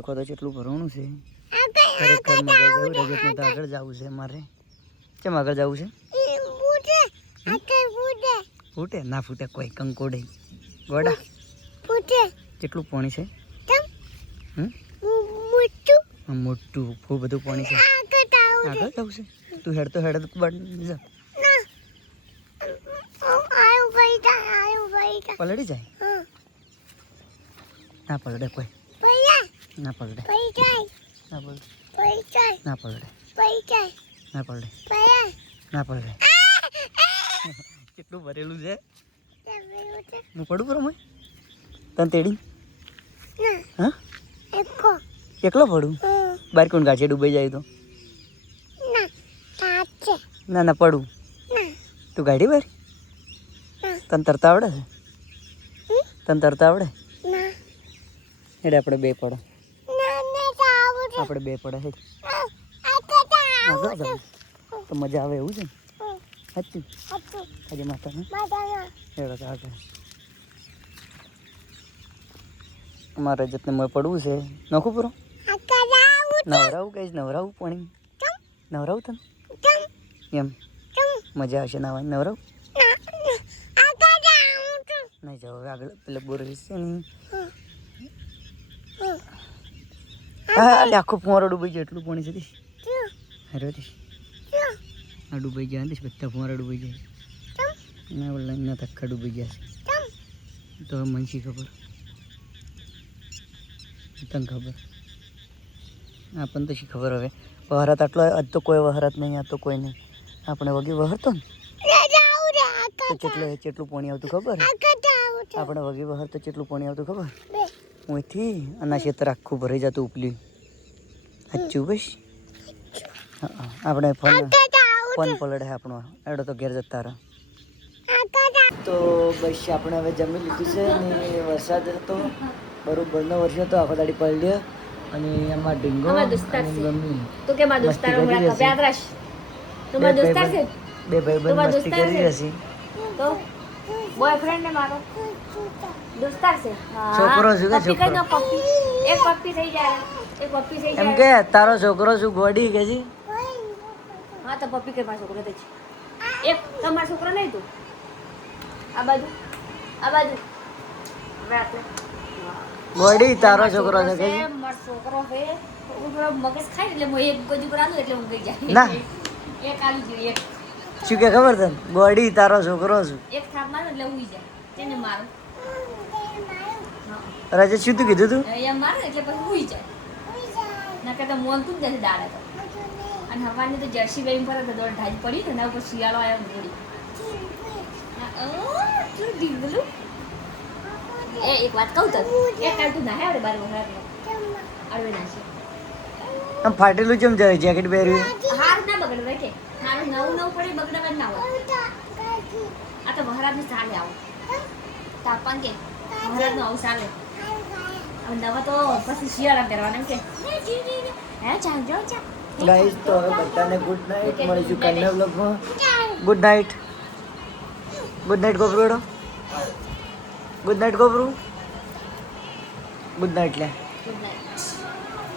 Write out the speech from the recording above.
દેખો તો કેટલું ભરવાનું છે ખરેખર મજા જવું રજતને તો આગળ જવું છે મારે કેમ આગળ જવું છે ફૂટે ના ફૂટે કોઈ કંકોડે ગોડા ફૂટે કેટલું પાણી છે મોટું ખૂબ બધું પાણી છે આગળ જવું છે તું હેડ તો હેડ જા પલળી જાય ના પલડે કોઈ ના પલડે ના પલડે ના પલડે ના પલડે ના પલડે કેટલું ભરેલું છે હું પડું બરો મેં તને તેડી હા એકલો પડું બાર કોણ ગાછે ડૂબાઈ જાય તો ના ના પડું તું ગાડી બાર તને તરતા આવડે છે તને તરતા આવડે એટલે આપણે બે પડે આપણે બે પડે છે તો મજા આવે એવું છે ને સાચું આજે માતાને એવડે તો આગળ મારે જતને મેં પડવું છે નોખું પૂરો નવરાવું કહીશ નવરાવું પાણી નવરાવું તને એમ મજા આવશે નાવાની નવરાવું નહીં જાવ હવે આગળ પેલા બોરવીસ છે ને હા આખું ફુવારો ડૂબાઈ જાય એટલું પાણી છે અરે આ ડૂબાઈ ગયા ને બધા ફુવારા ડૂબાઈ જાય ના બોલ ના ધક્કા ડૂબાઈ ગયા છે તો મને શી ખબર તને ખબર આપણને તો શી ખબર હવે વહરાત આટલો આજ તો કોઈ વહરાત નહીં આ તો કોઈ નહીં આપણે વગી વહરતો ને તો કેટલું પાણી આવતું ખબર આપણે વગી વહરતો કેટલું પાણી આવતું ખબર અહીંથી અને ક્ષેત્ર આખું ભરાઈ જતું ઉપલ્યું સાચું બસ હા આપણે ફોન પલડે આપણો એડો તો ઘેર જતા રહે તો બસ આપણે હવે જમી લીધું છે ને વરસાદ હતો બરોબરનો વરસાદ હતો આખો દાડી પલડ્યો અને એમાં ડીંગો ગમી તો કે મારા દોસ્તારો હમણાં કપ્યા આદરાશ તો મારા દોસ્તાર છે બે ભાઈબંધ મસ્તી કરી રહી તો બોયફ્રેન્ડ ને મારો દોસ્તાર છે છોકરો છે કે છોકરો એક પપ્પી થઈ જાય એક પપ્પી થઈ જાય એમ કે તારો છોકરો શું ગોડી કે છે હા તો પપ્પી કે મારો છોકરો છે એક તમારો છોકરો નહીં તું આ બાજુ ગોડી તારો છોકરો છે કે મારો છોકરો છે મગજ ખાય એટલે હું એક ગોદી પર આલું એટલે હું ગઈ જાય ના એક આલી જોઈએ એક શું કે ખબર તને ગોડી તારો છોકરો છું એક થાપ મારો એટલે ઉઈ જાય તેને મારો રાજે શું તું કીધું તું એમ મારો એટલે પછી ઉઈ જાય ના કે તો મોન તું જ જશે દાડે તો અને હવાની તો જર્સી વેમ પર તો દોડ ઢાજ પડી તો ના ઉપર શિયાળો આવ્યો ગોડી તું ડીંગલું એક વાત કહું તો એક કાલ તું નાહે આવડે બાર વહરા આવડે નાશે આમ ફાટેલું જેમ જાય જેકેટ પહેર્યું હાર ના બગડે બેઠે મારું નવું પડે બગડવા ના હોય આ તો વહરાનું ચાલે આવું તાપન કે વહરાનું આવું ચાલે હવે નવા તો પછી શિયાળા પહેરવાના કે હે ચાલ જાઓ ચા ગાઈસ તો હવે બધાને ગુડ નાઈટ મળીશું કાલના વ્લોગમાં ગુડ નાઈટ ગોબરૂડો ગુડ નાઈટ ગોબરૂ ગુડ નાઈટ લે ગુડ નાઈટ